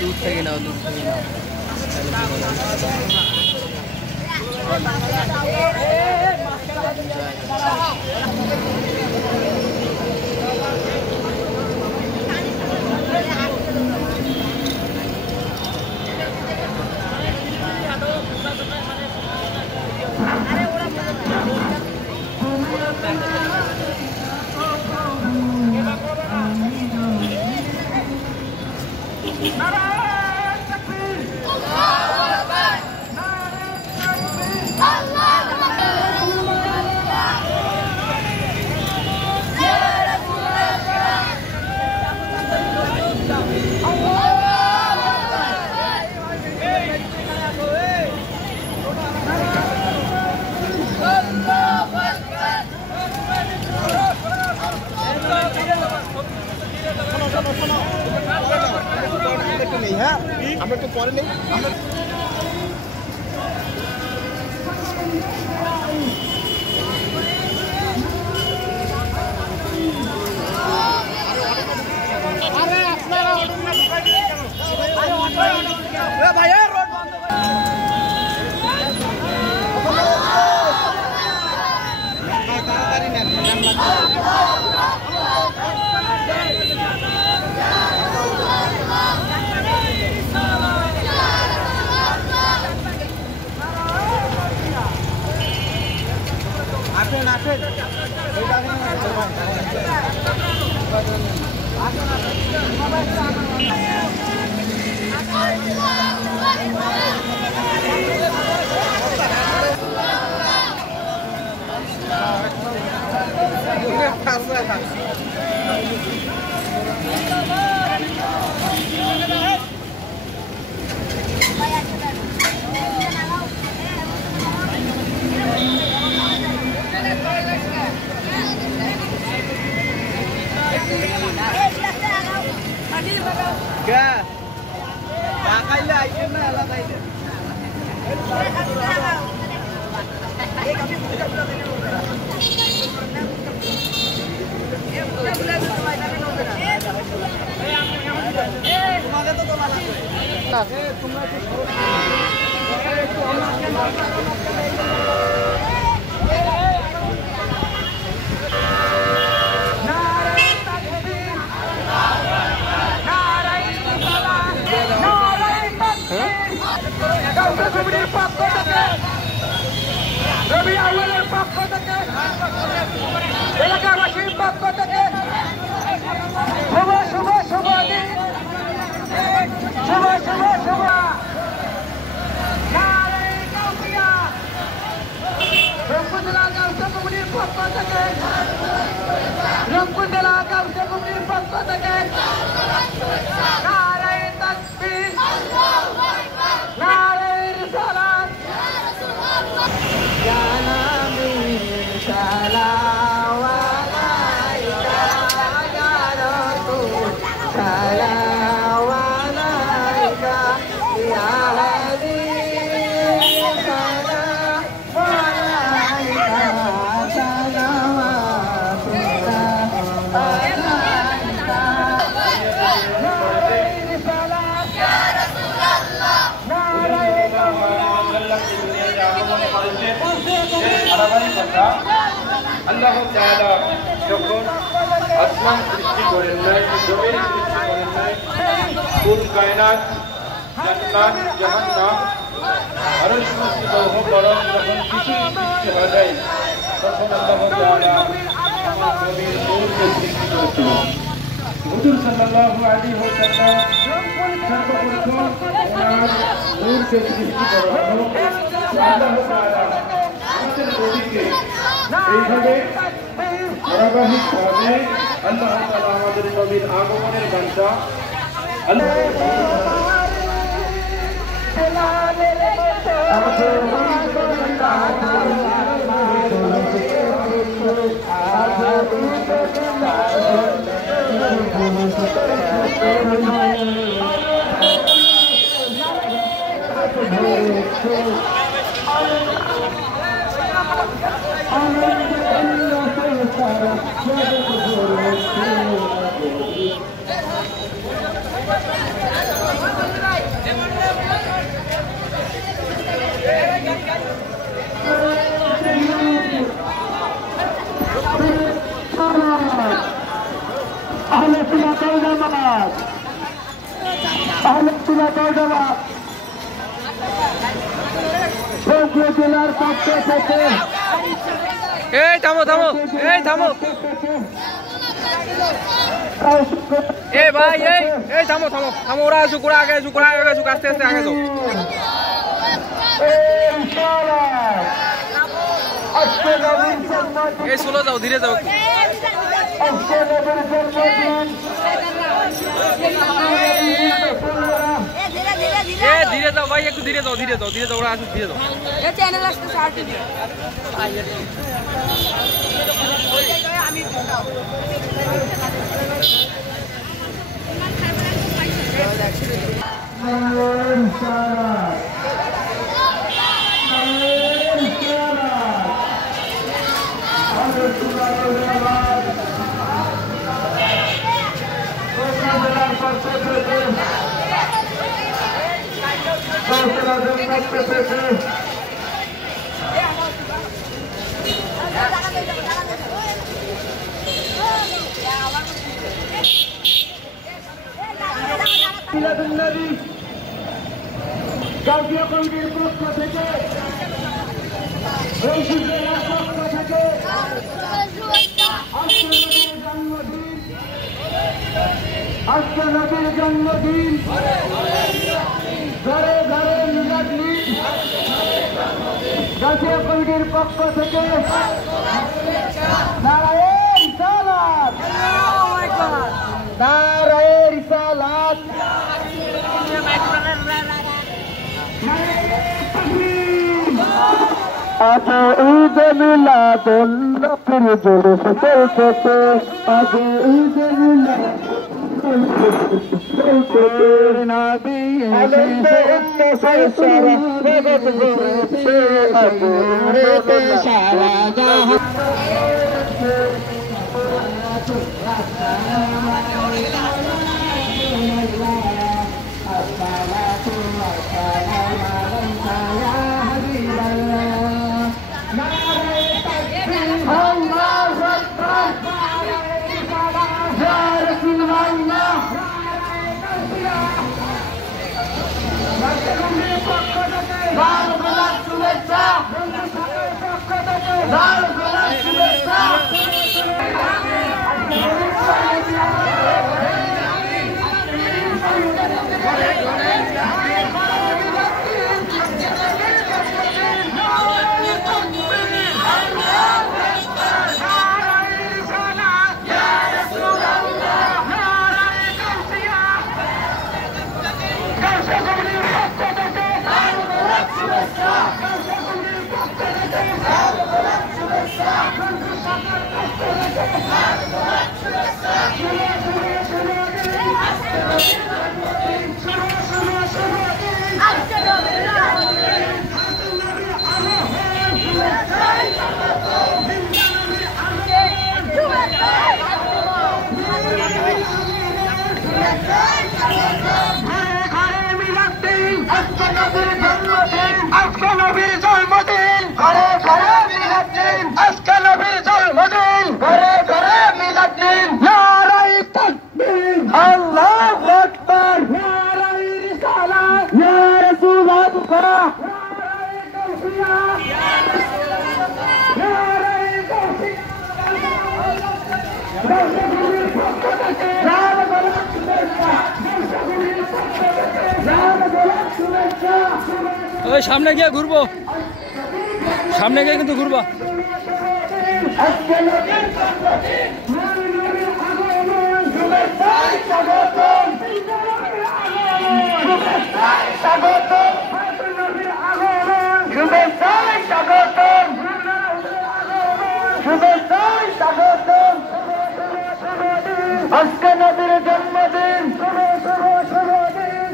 दूध থেকে নাও दूध থেকে নাও আমরা তো পরে নেই আমরা আরে আপনারা অটো না ঢুকাই দিলেন কেন আরে অটো এ ভাই রোড বন্ধ করে তাড়াতাড়ি নেন Gak, makanya aja lah kayaknya. রবি আউয়ালের পক্ষ থেকে এলাকাবাসীর পক্ষ থেকে শুভ শুভ শুভ দিন শুভ শুভ শুভ রংপুর জেলা কাউন্সিল কমিটির পক্ষ থেকে রংপুর জেলা কাউন্সিল কমিটির পক্ষ থেকে নারায়ে তাকবীর নারায়ে রিসালাত Ya Nabi salam alaika ya Rasul salam alaika ya Habib salam alaika আল্লাহ তাআলা যখন আসমান সৃষ্টি করেন নাই জমিন সৃষ্টি করেন নাই কুল কায়নাত জান্নাত জাহান্নাম আরো সমস্ত লৌহ বরফ যখন কিছু সৃষ্টি হয় নাই তখন আল্লাহ তাআলা নবীর নূরকে সৃষ্টি করেছিলেন হুজুর সাল্লাল্লাহু আলাইহি ওয়াসাল্লাম সর্বপ্রথম ওনার নূরকে সৃষ্টি করা হলো আল্লাহ তাআলা আমাদের নবীকে এইভাবে ধারাবাহিকভাবে আল্লাহ তাআলা আমাদের নবীর আগমনের বার্তা জেলার পক্ষ থেকে এই থামো থামো এই থামো এই ভাই এই থামো থামো থামো ওরা আসুক ওরা আগে আসুক ওরা আগে আসুক আস্তে আস্তে আগে যাও এই স্লো যাও ধীরে যাও ধীরে যাও ভাই একটু ধীরে যাও ধীরে যাও ধীরে যাও ওরা আসুক ধীরে যাও চ্যানেল আসতে জাতীয় কমিটির পক্ষ থেকে আজকে নবীর জন্মদিন ঘরে ঘরে মিলাদ ঈদ জাতীয় কমিটির পক্ষ থেকে নারায়ে রিসালাত নারায়ে রিসালাত আজ ঈদ মিলাদুন নবীর জুলুস চলছে আজ ঈদ মিলাদুন নবী সারা জাহান ওই সামনে গিয়ে ঘুরবো সামনে গিয়ে কিন্তু ঘুরবো আজকে নবীর জন্মদিন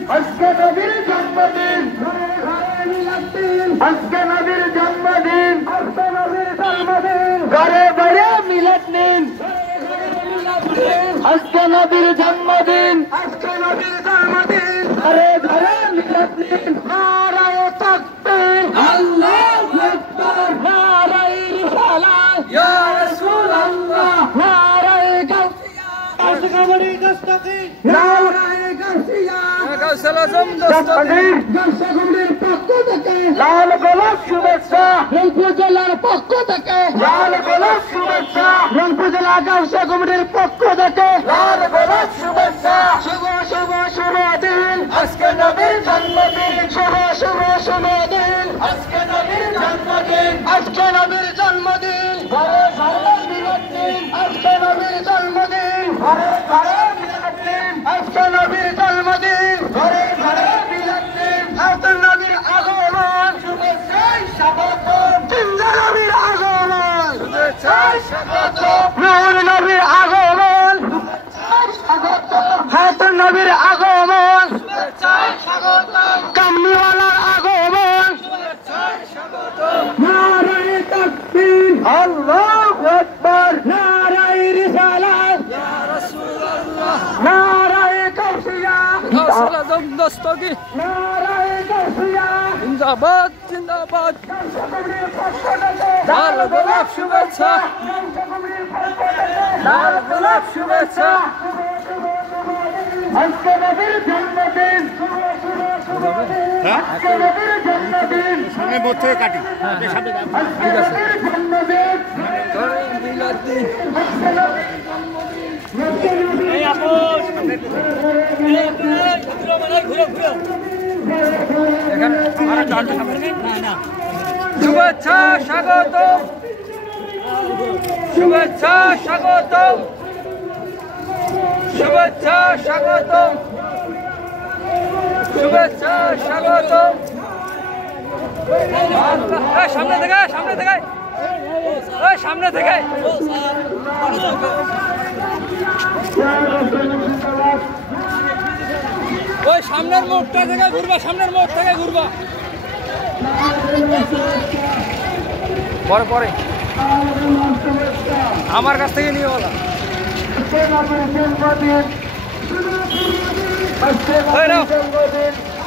আজকে নবীর জন্মদিন আজকে নবীর জন্মদিন, আজকে নবীর জন্মদিন, ঘরে ঘরে মিলাদ নিন, আজকে নবীর জন্মদিন, আজকে নবীর জন্মদিন, ঘরে ঘরে মিলাদ নিন। নারায়ে তাকবীর, আল্লাহু আকবার, নারায়ে রিসালাত, ইয়া রাসূলুল্লাহ, নারায়ে গাউসিয়া, কাশগবরি দস্তগীর, নারায়ে গাউসিয়া, গাউসুল আজম দস্তগীর, গাউসগবরির পক্ষ থেকে লাল গোলাপ শুভেচ্ছা, রংপুর জেলার পক্ষ থেকে লাল গোলাপ শুভেচ্ছা, রংপুর জেলা গাউসগবরির পক্ষ থেকে লাল গোলাপ শুভেচ্ছা। শুভ শুভ শুভ দিন, আজকে নবীর জন্মদিন, শুভ শুভ শুভ দিন, আজকে নবীর জন্মদিন, আজকে নবীর জন্মদিন, ঘরে ঘরে মিলাদ দিন, আজকে নবীর জন্মদিন, ঘরে ঘরে মিলাদ দিন, আজকে নবীর জন্মদিন, ঘরে ঘরে মিলাদ দিন। নতুন নবীর আগমন, শুভেচ্ছায় স্বাগতম, জিন্দা নবীর আগমন, শুভেচ্ছায় স্বাগতম, নূর নবীর আগমন, শুভেচ্ছায় স্বাগতম, হাসান নবীর আগমন, শুভেচ্ছায় স্বাগতম, কামনিওয়ালার আগমন, শুভেচ্ছায় স্বাগতম। নারায়ে তাকবীর, আল্লাহু আকবার, নারায়ে রিসালাত, ইয়া রাসূলুল্লাহ, নারায়ে গাউসিয়া, গাউসুল আজম দস্তগীর, নারায়ে গাউসিয়া, জিন্দাবাদ জিন্দাবাদ, লাল গোলাপ শুভেচ্ছা, লাল গোলাপ শুভেচ্ছা। আজকে নবীর জন্মদিন, আজকে নবীর জন্মদিন, সামনে বোধ থেকে কাটি সামনে আজকে নবীর জন্মদিন, ঘরে মিলাদ দিন, আজকে নবীর জন্মদিন, আজকে নবীর এই আপু ঘুরো ঘুরো শুভেচ্ছা স্বাগতম, শুভেচ্ছা স্বাগতম, শুভেচ্ছা স্বাগতম, শুভেচ্ছা স্বাগতম। সামনে থেকে সামনে থেকে সামনে থেকে ওই সামনের মুখটা থেকে ঘুরবা, সামনের মুখ থেকে ঘুরবা। পরে পরে আমার কাছ থেকে নিয়ে বলা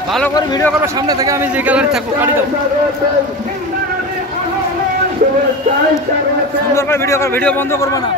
ভালো করে ভিডিও করবো সামনে থেকে, আমি যে গ্যালারি থাকবো কাটি দেবো, সুন্দর করে ভিডিও করো, ভিডিও বন্ধ করবো না।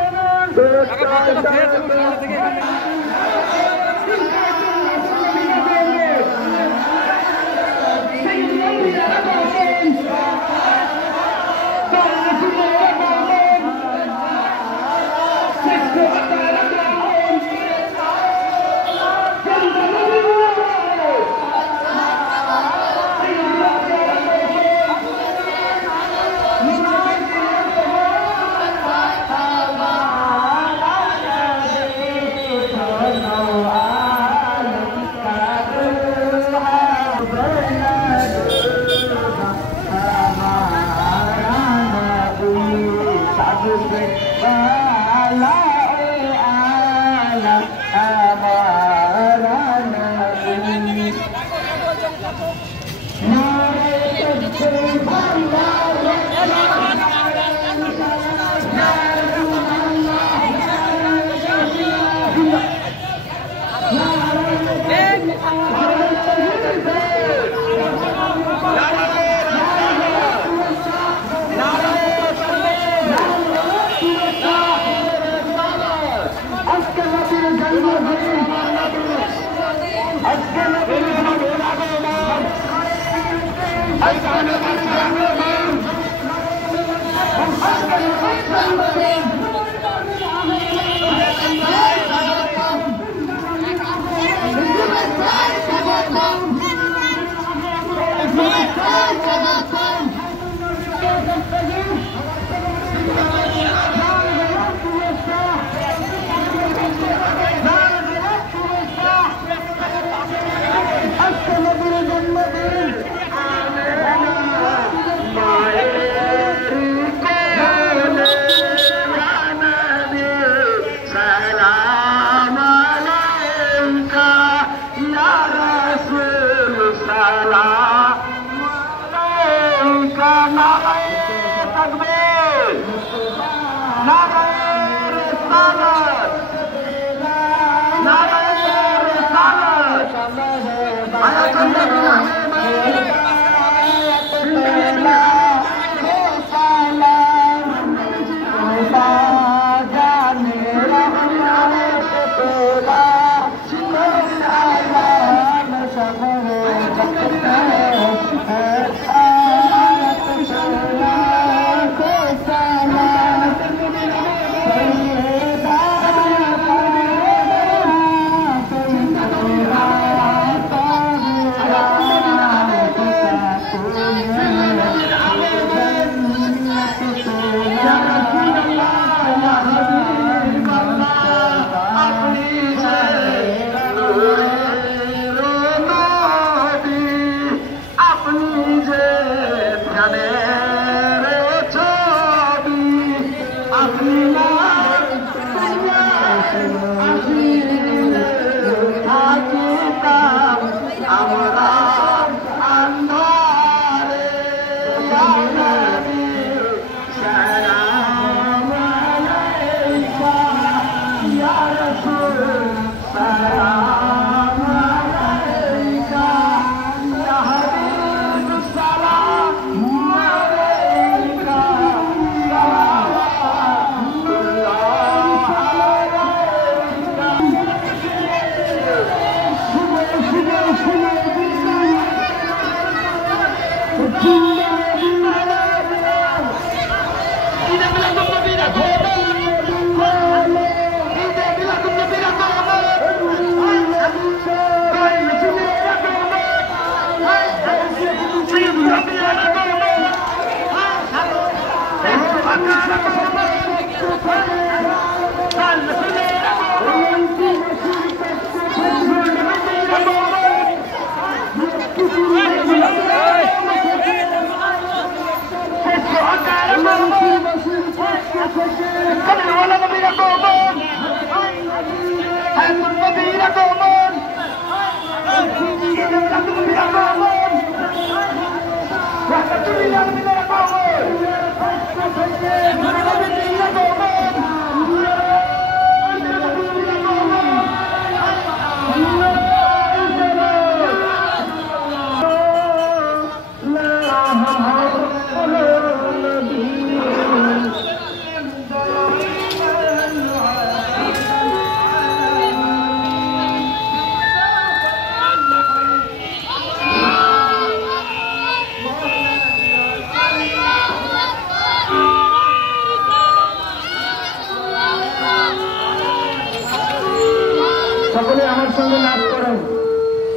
সকলে আমার সঙ্গে নাচ করেন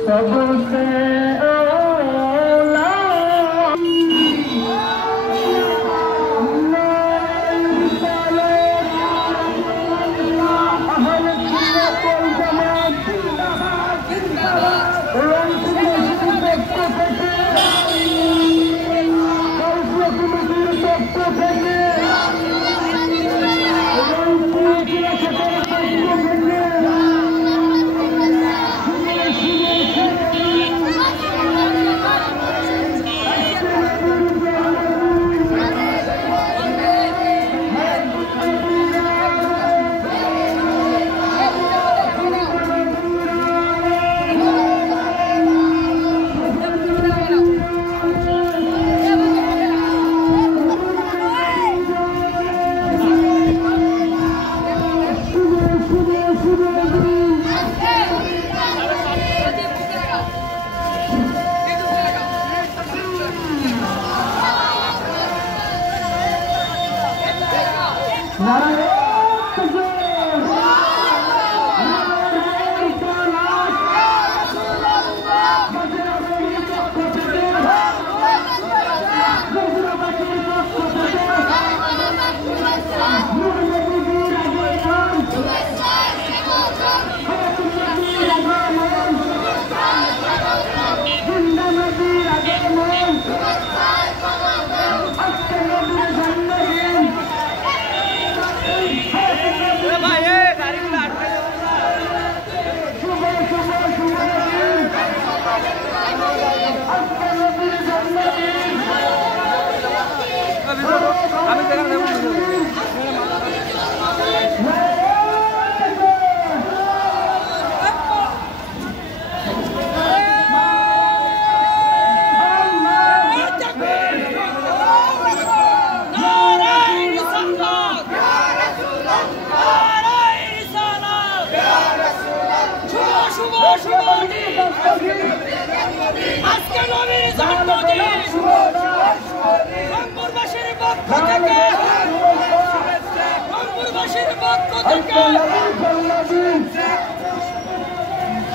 সবসে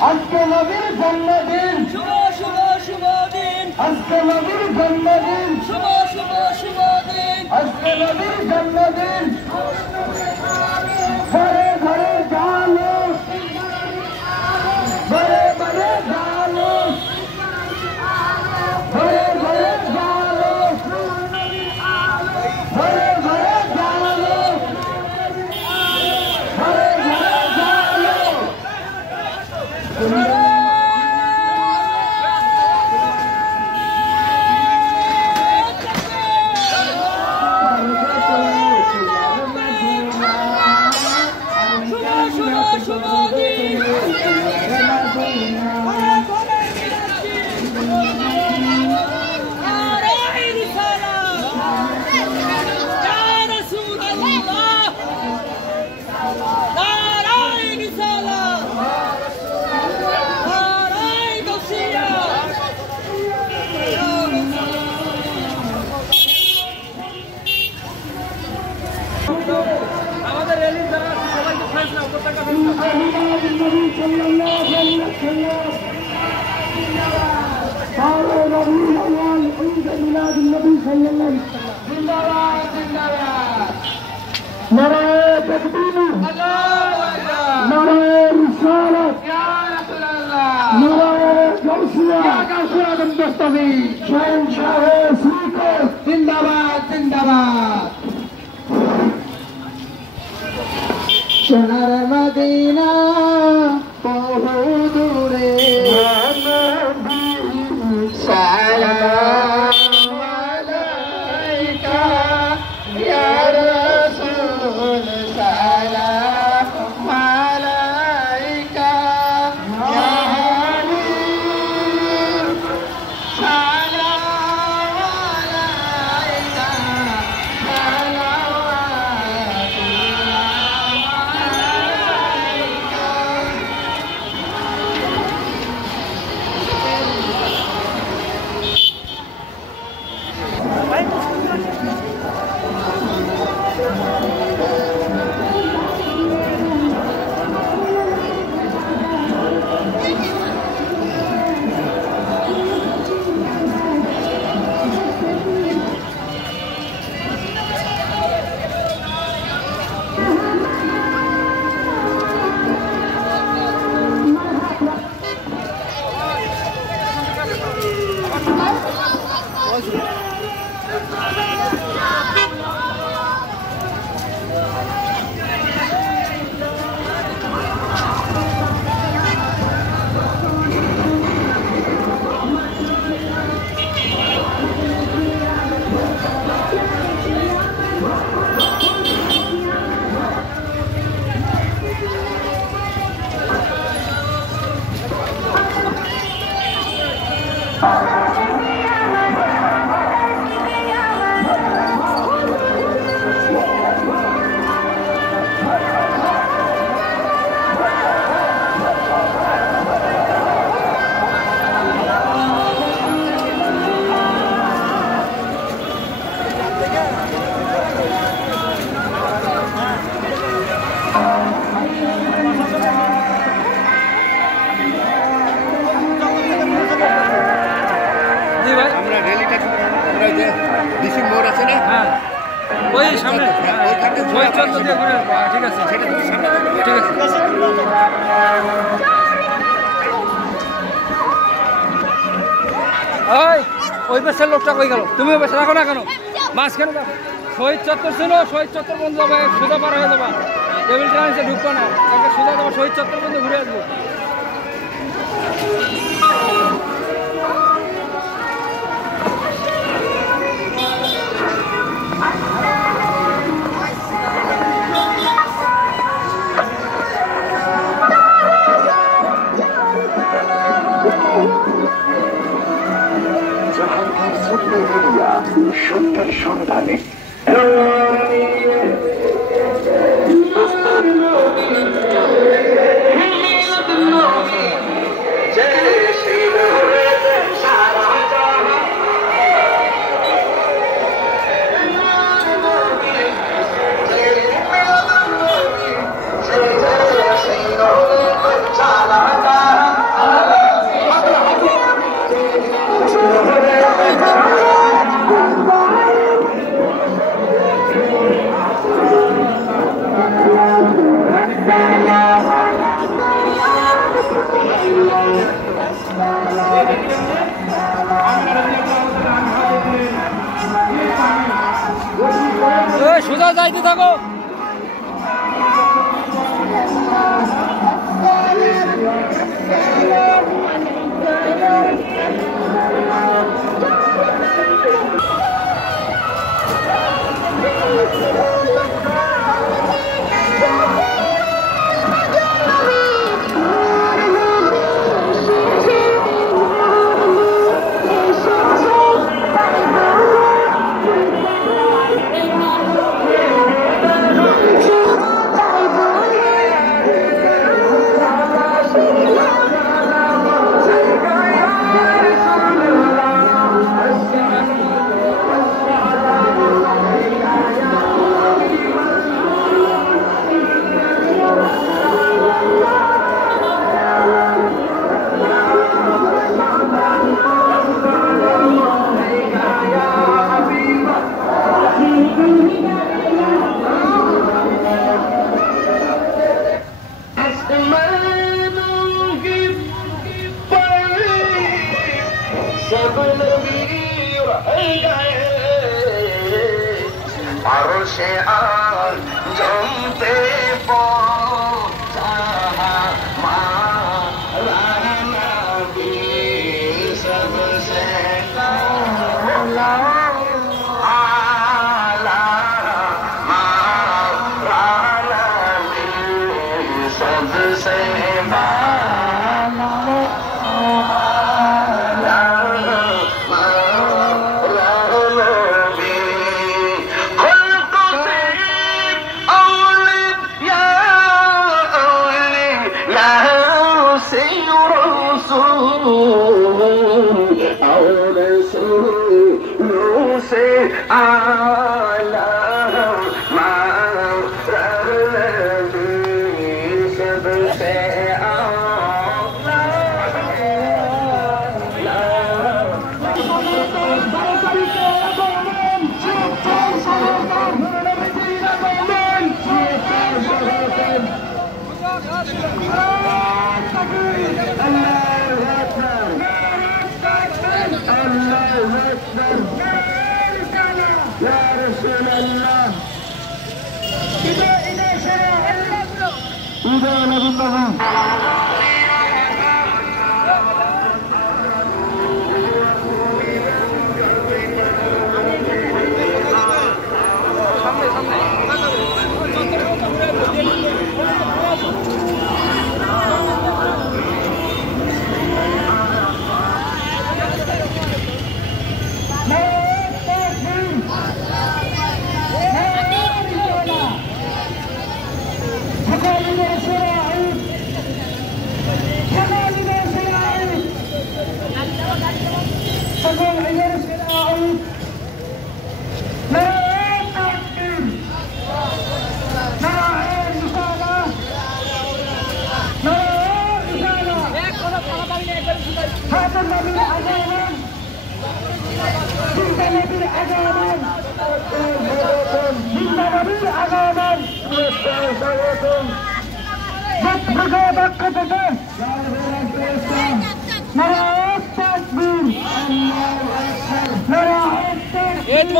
আজকে নবীর জন্মদিন শুভ শুভ শুভ দিন আজকে নবীর জন্মদিন শুভ শুভ শুভ দিন আজকে নবীর জন্মদিন ঘরে ঘরে জানো ঘরে ঘরে জানো ঘরে ঘরে জানো ঘরে ঘরে জানো ঘরে ঘরে জানো সাল্লাল্লাহু আলাইহি ওয়াসাল্লাম। জিন্দাবাদ জিন্দাবাদ। নারায়ে তাকবীর, আল্লাহু আকবার। নারায়ে রিসালাত, ইয়া রাসূলুল্লাহ। নারায়ে গাউসিয়া, ইয়া গাউসিয়া মুস্তাফি। শাহেনশাহ শ্রীকোট, জিন্দাবাদ জিন্দাবাদ। সোনার মদিনা বহু দূরে, সালাম আলাইকা ইয়া রাসূল, সালাম আলাইকা ইয়া হাবিব, সালাম আলাইকা, ওই সামনে ওই চন্দ্র দিয়ে ঘুরে ঠিক আছে ঠিক আছে ওই পাশের লোকটা কই গেল? তুমি ওই পাশে রাখো না কেন? মাঝখানে যাও। শহীদ চত্বর ছিল, শহীদ চত্বর বন্ধ হবে, সোজা পার হয়ে যাবা, টেবিল টেনিসে ঢুকবো না, সোজা যাবো শহীদ চত্বর বন্ধ ঘুরে আসবো। সত্যের সন্ধানে সোজা যাইতে থাকো। अरशे आज़म पे पहुंचा हमारा नबी सबसे आला हमारा नबी सबसे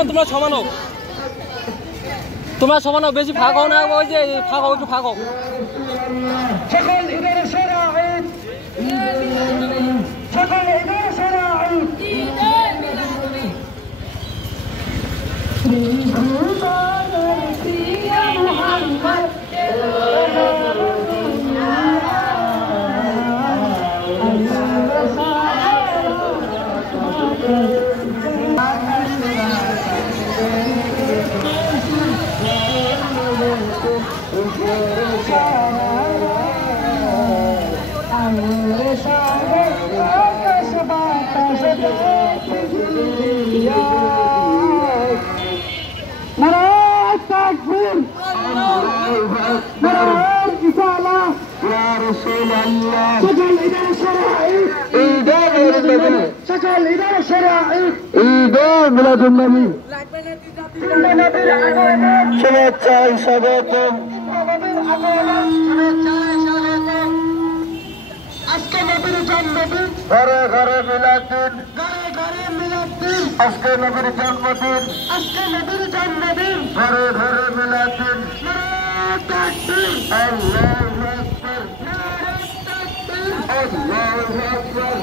তোমরা সমান হোক, তোমরা সমান হোক, বেশি ফাঁক হও না, ওই যে ফাঁক হোক, একটু ফাঁক হোক। সকল ঈদের সেরা ঈদ, সকল ঈদের সেরা ঈদ। শুভেচ্ছায় স্বাগতম। আজকে নবীর জন্মদিন, ঘরে ঘরে মিলাদ-দিন, ঘরে ঘরে মিলাদ-দিন। আজকে নবীর জন্মদিন, আজকে নবীর জন্মদিন, ঘরে ঘরে মিলাদ-দিন। নারে তাকবীর, আল্লাহু আকবার, নারে তাকবীর, আল্লাহু আকবার।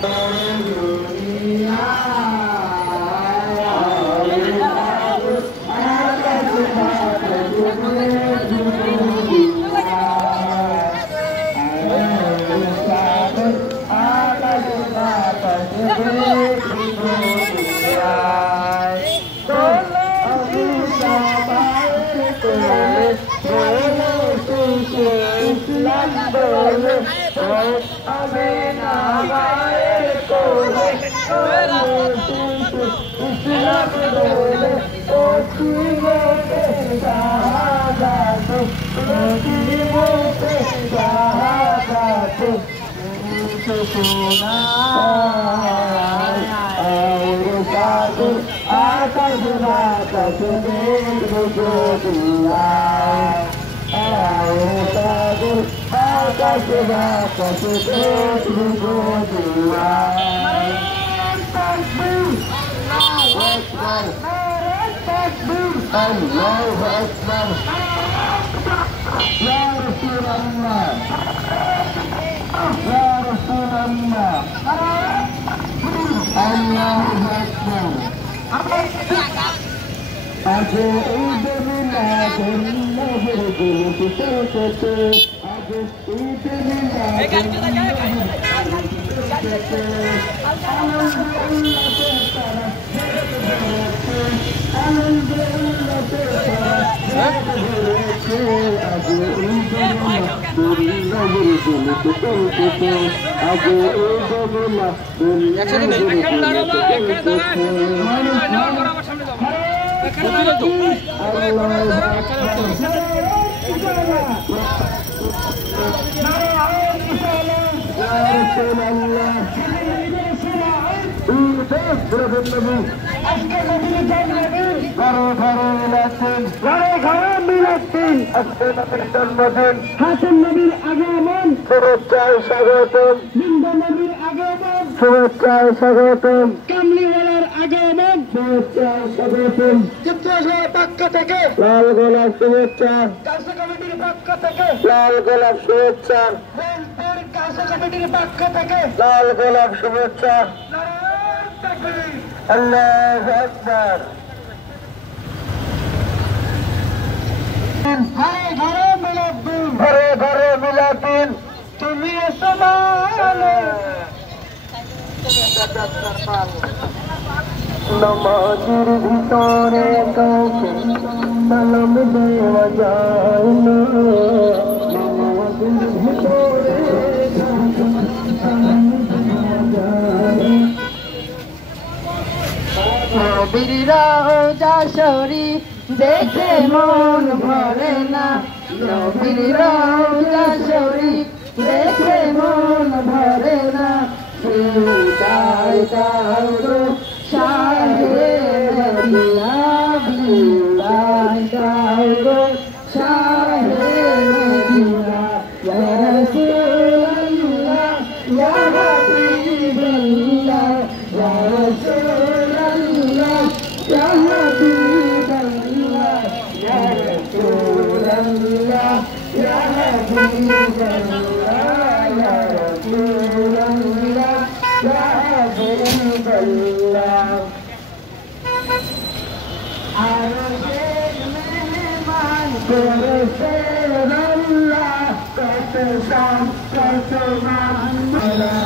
Allahu Akbar. Ya Rasulullah. Ya Rasulullah. Allahu Akbar. Aje Eid milad Nabi kita aje Eid milad একসাথে নেই এখানে দাঁড়াও না এখানে দাঁড়াও নেওয়ার পর আমার সামনে যাও এখানে দাঁড়াও তো হাসান নবীর আগমন শুভেচ্ছায় স্বাগতম লিন্দা নবীর আগমন শুভেচ্ছায় স্বাগতম কামলিওয়ালার আগমন শুভেচ্ছায় স্বাগতম চিত্রশালার পক্ষ থেকে লাল গোলাপ শুভেচ্ছা কাশা কমিটির পক্ষ থেকে লাল গোলাপ শুভেচ্ছা রেলপুর কাশা কমিটির পক্ষ থেকে লাল গোলাপ শুভেচ্ছা আল্লাহু আকবার ঘরে ঘরে মিলাদিন তুমি নামাজের ভিতরে কাউকে সালাম দেওয়া যায় না নামাজের ভিতরে নবীরা রোজা শরীফ দেখে মন ভরে না নবীর রওজা শরীফ দেখে মন ভরে না বিদায় দাও গো শাহে মদিনা বিদায় দাও গো শাহে মদিনা ইয়া রাসূলুল্লাহ ইয়া হাবিবাল্লাহ ইয়া রাসূলুল্লাহ ইয়া হাবিবাল্লাহ ইয়া রাসূলুল্লাহ ইয়া হাবিবাল্লাহ ইয়া রাসূলুল্লাহ ইয়া হাবিবাল্লাহ আরশের মেহমান করেছে আল্লাহ কত শান কত মান আল্লাহ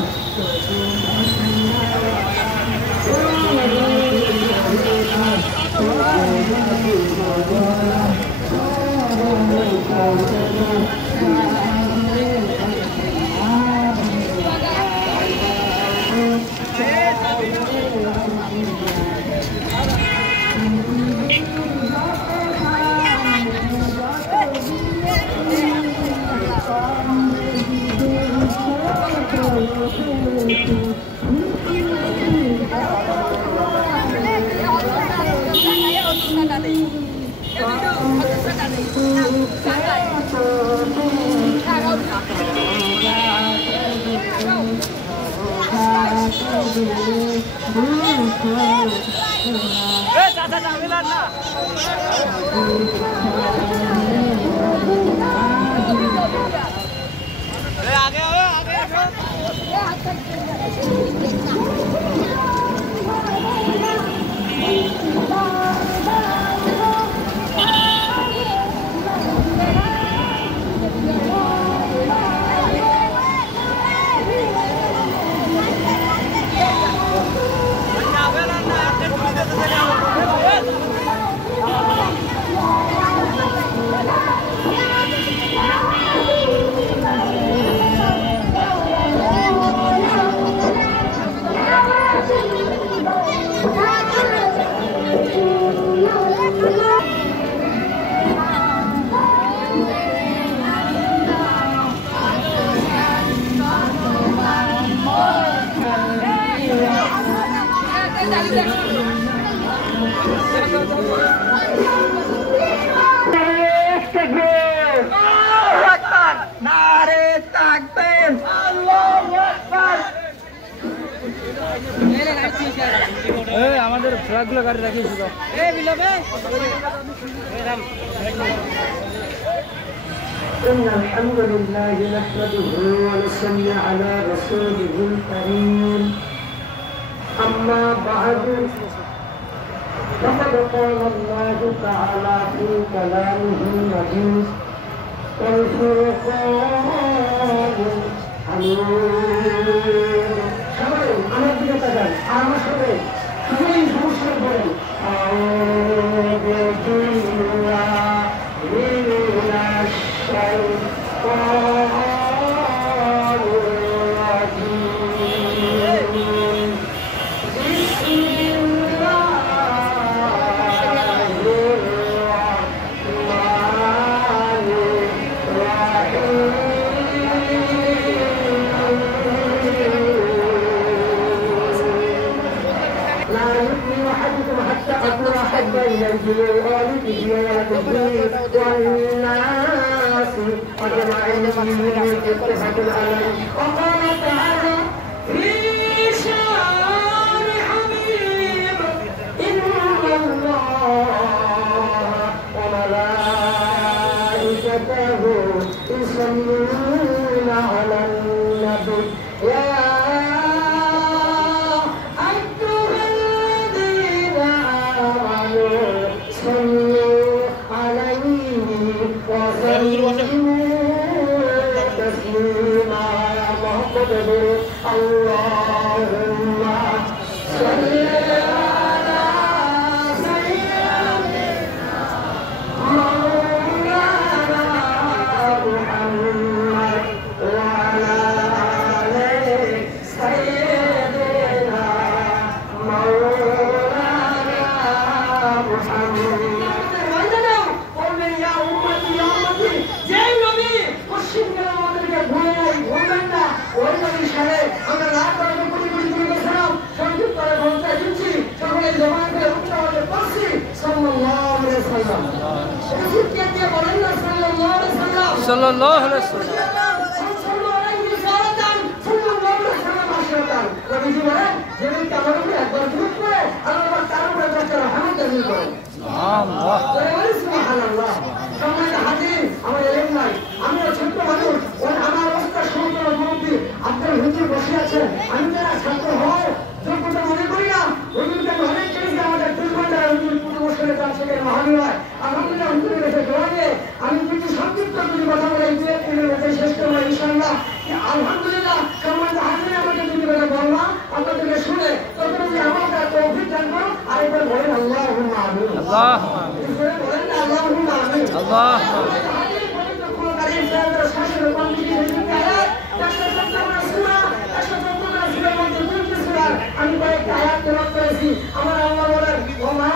ট্রাকগুলো গাড়ি রাখিয়েছিল إن الحمد لله نحمده ونصلي على رسوله الكريم أما بعد فقد قال الله تعالى في كلامه المجيد والفرقان الحميد সবাই আমার দিকে তাকান আমার সাথে সবাই সমস্যা বলেন والناس أجمعين اتفق عليه وقال تعالى في شان حميد إن الله وملائكته يصلون على النبي يا اللهم صل على سيدنا مولانا محمد وعلى آل سيدنا مولانا محمد sallallahu alaihi wasallam আমি যদি সংক্ষিপ্ত কিছু কথা বলে শেষ করবো ইনশাআল্লাহ। আলহামদুলিল্লাহ সম্মানিত হাজির আমাকে যদি কথা বললাম আপনাদেরকে শুনে ততদিন আমাকে তৌফিক দান করো। আরেকবার বলেন আল্লাহুম্মা আমিন। আল্লাহুম্মা বলেন আল্লাহুম্মা আমিন। আমি কয়েকটা আয়াত তেলাওয়াত করেছি। আমার আল্লাহ বলেন ওমা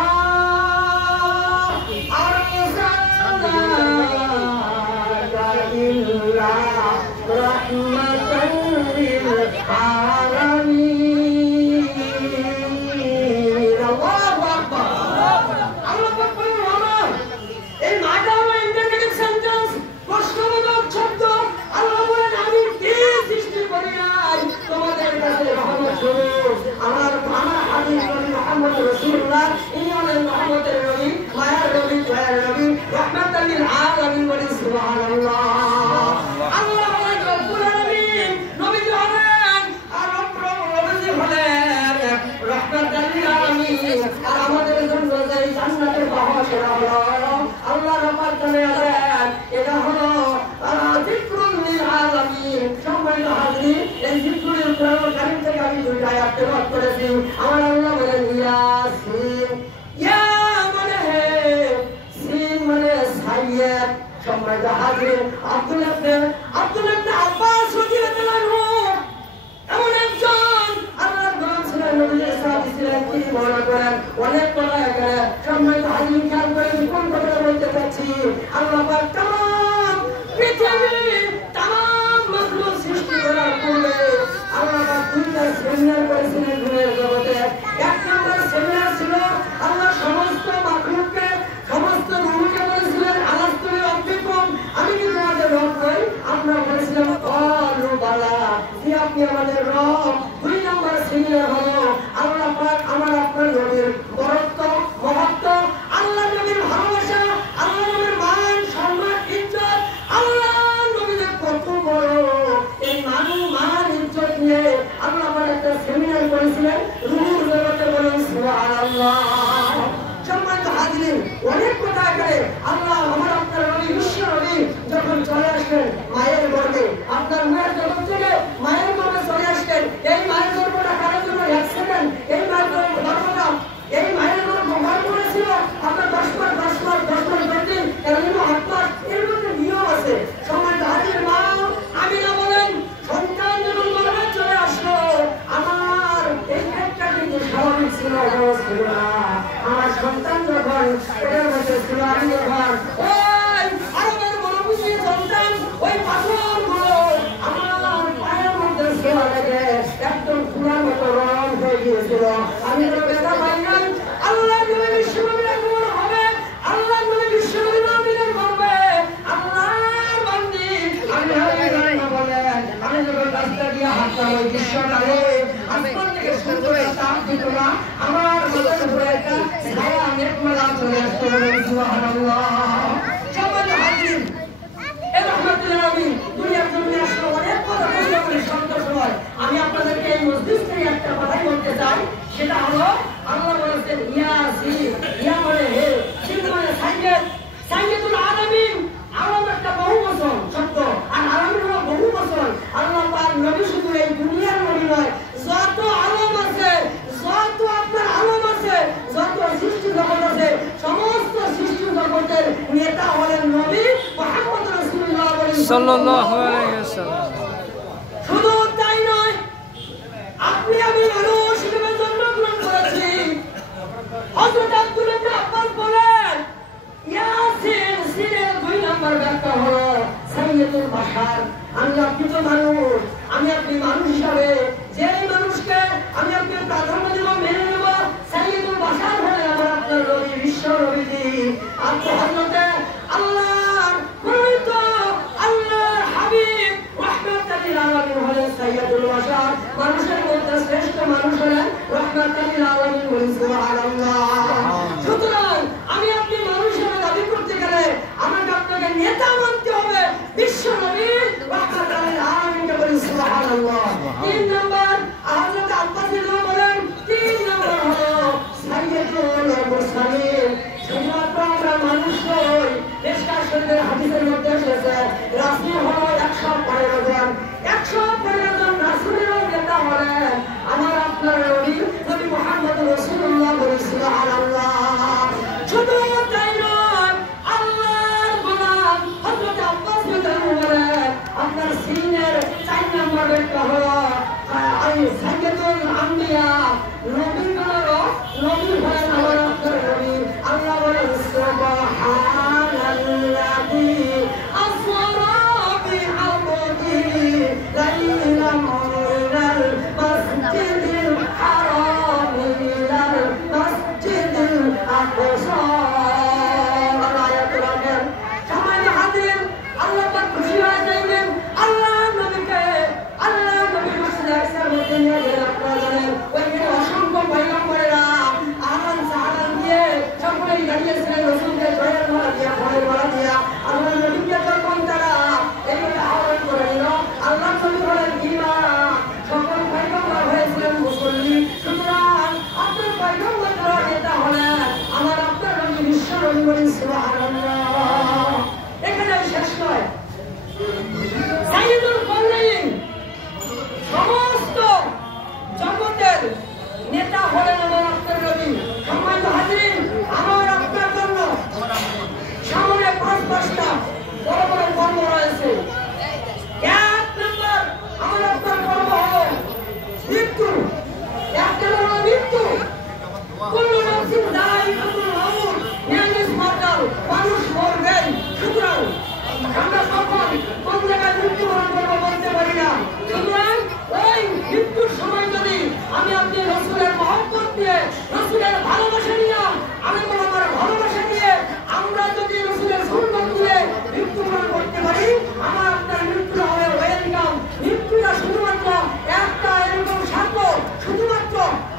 আমার আল্লাহ বলেন ইয়াসিন ইয়া মানে হে সিন মানে সাইয়্যদ সম্মানিত হাজির আব্দুল্লাহ ইবনে আব্বাস রাদিয়াল্লাহু আনহু এমন একজন আল্লাহর গোলাম ছিলেন নবীর সাহাবী ছিলেন কি মনে করেন অনেক কথা করে সম্মানিত হাজির খেয়াল করে কোন কথা বলতে চাচ্ছি আল্লাহ পাক तमाम পৃথিবী तमाम মাখলুক সৃষ্টি করার পূর্বে আল্লাহ পাক দুইটা সেমিনার করেছিলেন দুনিয়ার জগতে। এক নম্বর সেমিনার ছিল আল্লাহ সমস্ত মাখলুককে সমস্ত রূহকে বলেছিলেন আলাস্তু বিরব্বিকুম, আমি কি তোমাদের রব নই? ঘর এটার মধ্যে ছিল আলীর ঘর। ওই আরবের মরুভূমি সন্তান ওই পাথরগুলো আমার পায়ের মধ্যে ছোঁয়া লেগে একদম পুরার মতো রং হয়ে গিয়েছিল। আমি তো ব্যথা পাই নাই। আল্লাহ নবী বিশ্বনবীর আগমন হবে, আল্লাহ নবী বিশ্বনবীর আমিনের করবে। আল্লাহর বান্দি আমি বলেন আমি যখন রাস্তা দিয়ে হাঁটতাম ওই দৃশ্যটারে আসমান থেকে সূর্যের তাপ দিত না, আমার মাথার উপরে একটা ছায়া মেঘমালা চলে আসতো। সুবহানাল্লাহ। সবাই হাজির এ রহমাতুল আলামিন দুনিয়ার জন্য আসলে অনেক কথা বলতে পারি শব্দ সময়। আমি আপনাদেরকে এই মসজিদ থেকে একটা কথাই বলতে চাই, সেটা হলো আল্লাহ বলেছেন ইয়াসিন, ইয়া মানে হে, সিন মানে সাইয়েদ, সাইয়েদুল আলামিন। আলম একটা বহুবচন শব্দ আর আলামিন হলো বহুবচন। আল্লাহ তার নবী শুধু এই দুনিয়ার নবী নয়, যত আলম আছে, যত আপনার আলম আছে, যত সৃষ্টি জগৎ আছে, সমস্ত সৃষ্টি জগতের নেতা হলেন নবী মুহাম্মদ রাসূলুল্লাহ সাল্লাল্লাহু আলাইহি ওয়াসাল্লাম। শুধু তাই নয়, আপনি আমি মানুষ হিসেবে জন্মগ্রহণ করেছি। হযরত আব্দুল ইবনে আব্বাস বলেন ইয়াসিন সিনের 2 নম্বর ব্যাখ্যা হলো সাইয়্যিদুল বাশার। আমি আপনি তো মানুষ, আমি আপনি মানুষ হিসাবে যেই মানুষকে আমি আপনি প্রাধান্য দেব, মেনে নেব, সাইয়্যিদুল বাশার হলে আমার আপনার নবী, বিশ্ব নবীজি। আপনি হযরতে আল্লাহর পরিচিত আল্লাহর হাবিব রাহমাতুল লিল আলামিন হলেন সাইয়্যিদুল বাশার। মানুষের মধ্যে শ্রেষ্ঠ মানুষ হলেন রাহমাতুল লিল আলামিন। বলেন সুবহানাল্লাহ। সুতরাং আমি আপনি মানুষ হিসেবে দাবি করতে গেলে আমাকে আপনাকে নেতা মানতে হবে, বিশ্ব নবী রাহমাতুল লিল আলামিনকে। বলেন সুবহানাল্লাহ। 3 নম্বর হযরত আব্বাস রাদিয়াল্লাহু বলেন 3 নম্বর হলো সাইয়্যিদুল মুরসালিন। শুধুমাত্র আমরা মানুষ নই, মিশকাত শরীফের হাদিসের মধ্যে এসেছে রাসূল হলো 115 জন, 115 জন রাসূলের নেতা হলেন আমার আপনার নবী নবী মুহাম্মদ রাসূলুল্লাহ। বলেন সুবহানাল্লাহ। শুধু তাই নয়, আল্লাহর গোলাম হযরত আব্বাস রাদিয়াল্লাহু বলেন আপনার সিনের 4 নম্বর ব্যাখ্যা হলো সাইয়্যিদুল আম্বিয়া। নবীগণেরও নবী হলেন আমার আপনার নবী। আল্লাহ বলেন সুবহানাল্লাযী আসরা বিআবদিহি লাইলাম মিনাল মাসজিদিল হারাম ইলাল মাসজিদিল আকসা। সম্মানিত হাজির, আল্লাহ পাক খুশি হয়ে যাইবেন। আল্লাহ নবীকে আল্লাহ নবী মসজিদে আকসার মধ্যে নিয়ে গেলেন। আপনারা জানেন ওইখানে অসংখ্য পয়গম্বরেরা আযান সালাম দিয়ে সকলেই দাঁড়িয়েছিলেন রাসূলকে জয়ের মালা দিয়া, ভয়ের মালা দিয়া। আল্লাহ নবীকে যখন তারা এইভাবে আহ্বান করে নিল, আল্লাহ নবী হলেন ইমাম, সকল পয়গম্বর হয়েছিলেন মুসল্লি। সুতরাং আপনার পয়গম্বর যারা নেতা হলেন আমার আপনার নবী বিশ্ব নবী। বলেন সুবহানাল্লাহ। এখানে শেষ নয়, সাইয়্যিদুল কওনাইন সমস্ত জগতের নেতা হলেন আমার আপনার নবী। সম্মানিত হাজির, আমার আপনার জন্য সামনে 5টা বড় বড় কর্ম রয়েছে। 1 নম্বর আমার আপনার কর্ম হলো মৃত্যু। 1 নম্বর হলো মৃত্যু। কুল্লু নাফসিন যায়িকাতুল মাউত, মান ইজ মর্টাল, মানুষ মরবেই। সুতরাং আমরা কখন কোন জায়গায় মৃত্যুবরণ করবো বলতে পারি না। সুতরাং ওই মৃত্যুর সময় যদি আমি আপনি রাসূলের মহব্বত নিয়ে, রাসূলের ভালোবাসা নিয়ে, আমি আমার ভালোবাসা নিয়ে আমরা যদি রাসূলের সুন্নাত নিয়ে মৃত্যুবরণ করতে পারি, আমার আপনার মৃত্যু হবে ওয়েলকাম। মৃত্যুটা শুধুমাত্র একটা এরকম সাক্ষ্য, শুধুমাত্র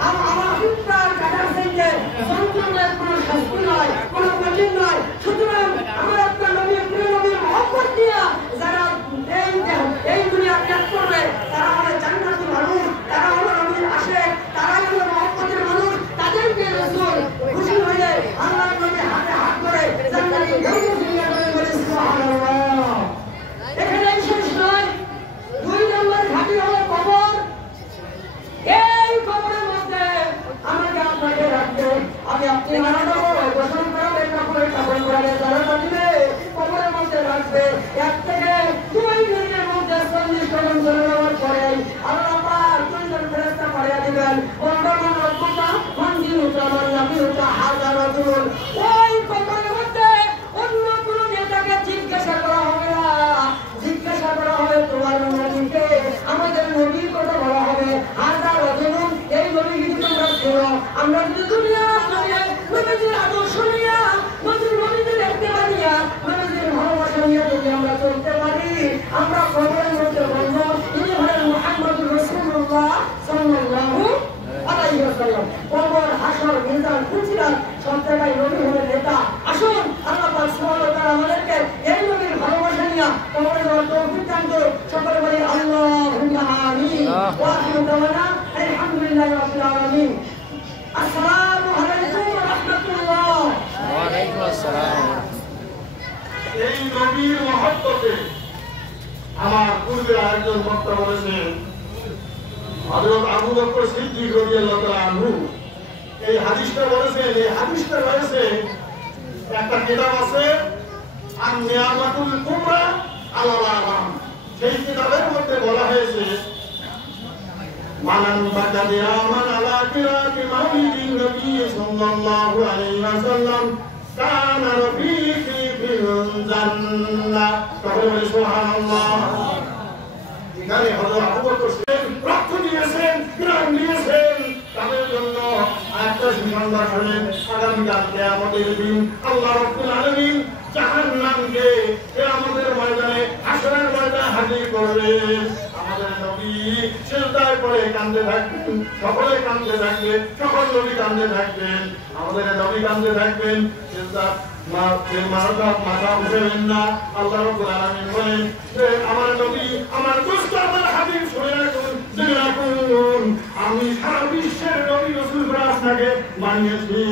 আমার অভিপ্রায় কাটার থেকে যন্ত্রণার কোনো শাস্তি নয়, কোনো কঠিন নয়। সুতরাং আমার আপনার নবীর প্রিয় নবীর মহব্বত নিয়ে যারা এই দুনিয়া ত্যাগ করবে তারা হলো জান্নাতি মানুষ, তারা হলো নবীর আশিক, তারাই হলো মহব্বতের মানুষ। তাদেরকে রাসূল খুশি হয়ে আল্লাহর নবীর হাতে হাত ধরে জান্নাতি ঢুকে দিয়ে বলে সুবহানাল্লাহ। এখানে শেষ নয়, 2 নম্বর ঘাঁটি হলো কবর। এই কবরের মধ্যে আমাকে আপনাকে রাখবে, আমি আপনি মারা যাবো, গোসল করাবে, কাপড় পরাবে, তারা দিবে, কবরের মধ্যে রাখবে। 1 থেকে 2 মিনিটের মধ্যে 40 কদম চলে যাওয়ার পরে আল্লাহ পাক 2 জন ফেরেশতা পাঠিয়ে দিবেন। বন্দমান রব্বুকা মানজিলুকা মান নাবিয়ুকা হাযা রাজুল। ও জায়গায় নবী হলেন নেতা। আসুন আল্লাহ পাক সুবহানাহু ওয়া তাআলা আমাদেরকে এই নবীর ভালোবাসা নিয়ে কবরে যাওয়ার তৌফিক দান করুন। সকলে বলি আল্লাহুম্মা আমিন। ওয়া আখিরু দাওয়ানা আলহামদুলিল্লাহি রাব্বিল আলামিন। আসসালামু আলাইকুম ওয়া রাহমাতুল্লাহ। ওয়া আলাইকুম আসসালাম। এই নবীর মহব্বতে আমার পূর্বে আরেকজন বক্তা বলেছেন হযরত আবু বকর সিদ্দিক রাদিয়াল্লাহু তাআলা আনহু এই হাদিসটা বলেছেন। এই হাদিসটা রয়েছে একটা কিতাব আছে আন-নিয়ামাতুল কুবরা আলাল আওয়াম। সেই কিতাবের মধ্যে বলা হয়েছে মানান বাকাদিয়া মান আলা কিরাতি মাউলিদিন নবী সাল্লাল্লাহু আলাইহি ওয়াসাল্লাম কানা রফিকি ফিল জান্নাহ। তাহলে সুবহানাল্লাহ। এখানে হযরত আবু বকর রক্ত দিয়েছেন, প্রাণ দিয়েছেন, তাদের জন্য একটা সুসংবাদ হলেন আগামীকাল কিয়ামতের দিন আল্লাহ রাব্বুল আলামিন জাহান্নামকে কিয়ামতের ময়দানে হাসরের ময়দানে হাজির করবেন। আমাদের নবী সিজদায় পড়ে কাঁদতে থাকবেন, সকলে কাঁদতে থাকবে, সকল নবী কাঁদতে থাকবেন, আমাদের নবী কাঁদতে থাকবেন। সিজদা মাথা উঠাবেন না। আল্লাহ রাব্বুল আলামিন বলেন যে আমার নবী আমার দুষ্ট আমার হাবিব শুনে রাখুন, জেনে রাখুন আমি সারা বিশ্বের নবী রাসূল আপনাকে বানিয়েছি।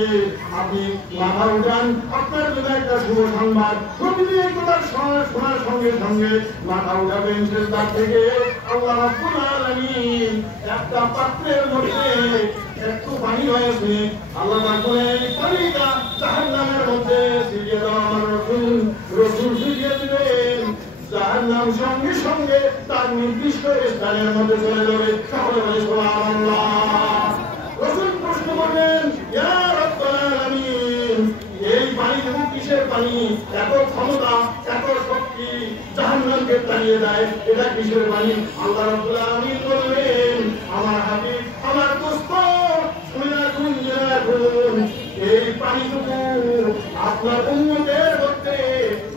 আপনি মাথা উঠান, আপনার জন্য একটা শুভ সংবাদ। প্রতিদিন একবার শোনার সঙ্গে সঙ্গে মাথা উঠাবেন সিজদা থেকে। আল্লাহ রাব্বুল আলামিন একটা পাত্রের মধ্যে একটু পানি হয়েছে, আল্লাহ বলে পানিটা জাহান্নামের মধ্যে ছিটিয়ে দাও। আমার রসুল ছিটিয়ে দিবেন, জাহান্নাম সঙ্গে সঙ্গে তার নির্দিষ্ট স্থানের মধ্যে চলে যাবে। সকলে বলে সুবহানাল্লাহ। রসুল প্রশ্ন করবেন ইয়া রাব্বাল আলামিন, এই পানি দেব কিসের পানি? এত ক্ষমতা, এত শক্তি জাহান্নামকে তাড়িয়ে দেয়, এটা কিসের পানি? আল্লাহ রাব্বুল আলামিন বললেন আমার হাবিব আমার দোস্ত শুনে রাখুন, জেনে রাখুন এই পানিটুকু আপনার উম্মতের মধ্যে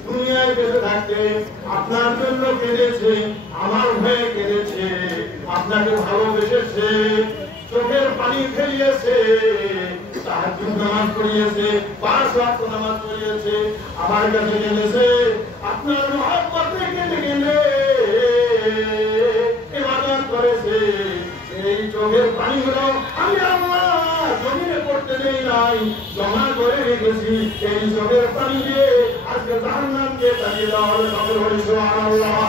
দুনিয়ায় বেঁচে থাকতে আপনার জন্য কেঁদেছে, আমার হয়ে কেঁদেছে, আপনাকে ভালোবেসেছে, চোখের পানি ফেলিয়েছে, তাহাজ্জুদ নামাজ পড়িয়েছে, 5 ওয়াক্ত নামাজ পড়িয়েছে, আমার কাছে কেঁদেছে, আপনার মহব্বতে কেঁদে কেঁদে ইবাদত করেছে। এই চোখের পানিগুলো আমি আল্লাহ জমিনে পড়তে দেই নাই, জমা করে রেখেছি। এই চোখের পানি দিয়ে আজকে জাহান্নামকে তাড়িয়ে দেওয়া হবে। সুবহানাল্লাহ।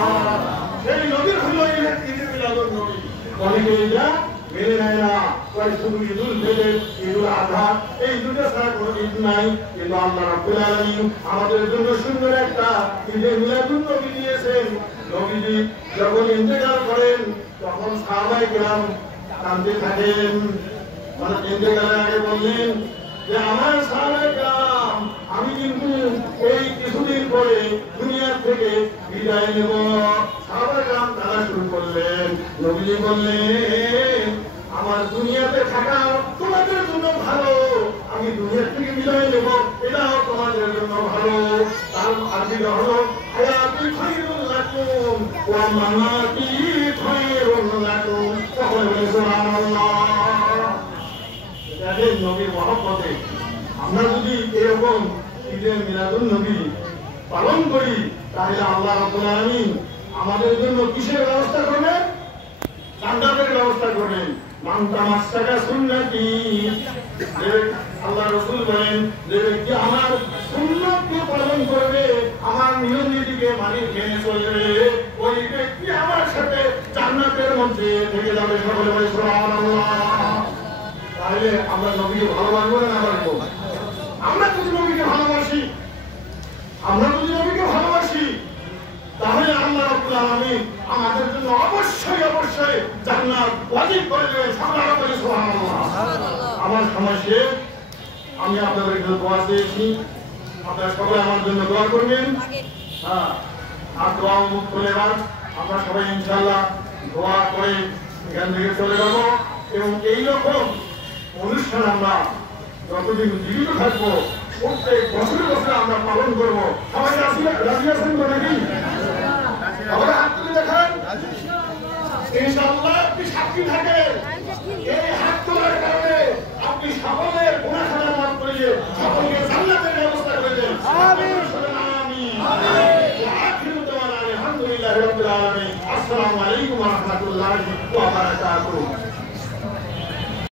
সেই নবীর হলো ঈদুল মিলাদুন নবী। অনেকে এটা মেনে নেয় না, কয় শুধু ঈদুল ফিতর, ঈদুল আযহা, এই দুটো ছাড়া কোনো ঈদ নাই। কিন্তু আল্লাহ রাব্বুল আলামিন আমাদের জন্য সুন্দর একটা ঈদুল মিলাদুন নবী দিয়েছেন। নবীজি যখন ইন্তেকাল করেন তখন সাহাবায়ে কেরাম কাঁদতে থাকেন। মানে ইন্তেকালের আগে বললেন যে আমার সাহাবায়ে কেরাম আমি কিন্তু এই কিছুদিন পরে দুনিয়া থেকে বিদায় নেব। সাহাবায়ে কেরাম কাঁদা শুরু করলেন। নবীজি বললেন আমার দুনিয়াতে থাকা তোমাদের জন্য ভালো, আমি দুনিয়া থেকে বিদায় নেব এটাও তোমাদের জন্য ভালো। তার আরবিটা হলো হায়াতি খায়রুল লাকুম ওয়া মামাতি খায়রুল লাকুম। সকলে বলে সুবহানাল্লাহ। এটা নবীর মহব্বতে আমরা যদি এরকম ঈদে মিলাদুন নবী পালন করি তাহলে আল্লাহ রাব্বুল আলামিন আমাদের জন্য কিসের ব্যবস্থা করবেন? জান্নাতের ব্যবস্থা করবেন। মান তামাসসাকা সুন্নতি, আল্লাহ রাসূল বলেন যে ব্যক্তি আমার সুন্নতকে পালন করবে, আমার নিয়ম নীতিকে মেনে চলবে, ওই ব্যক্তি আমার সাথে জান্নাতের মধ্যে থেকে যাবে। সকলে বলে সুবহানাল্লাহ। তাহলে আমরা নবীকে ভালোবাসবো না বাসবো? আমরা যদি নবীকে ভালোবাসি, তাহলে আল্লাহ রাব্বুল আলামিন আমাদের জন্য অবশ্যই অবশ্যই জান্নাত ওয়াজিব করে দেবেন। সকলে বলে সুবহানাল্লাহ। আমার সময় শেষ, আমি আপনাদের কাছে দোয়া চেয়েছি, আপনারা সকলে আমার জন্য দোয়া করবেন। হ্যাঁ, আর দোয়া মুখ করে আমরা সবাই ইনশাআল্লাহ দোয়া করে এখান থেকে চলে যাব। এবং এইরকম অনুষ্ঠান আমরা যতদিন জীবিত থাকবো প্রত্যেক বছরে বছরে আমরা পালন করবো। সবাই রাজি আছেন তো নাকি? হাত তুলে দেখান ইনশাআল্লাহ। আপনি সাক্ষী থাকেন এই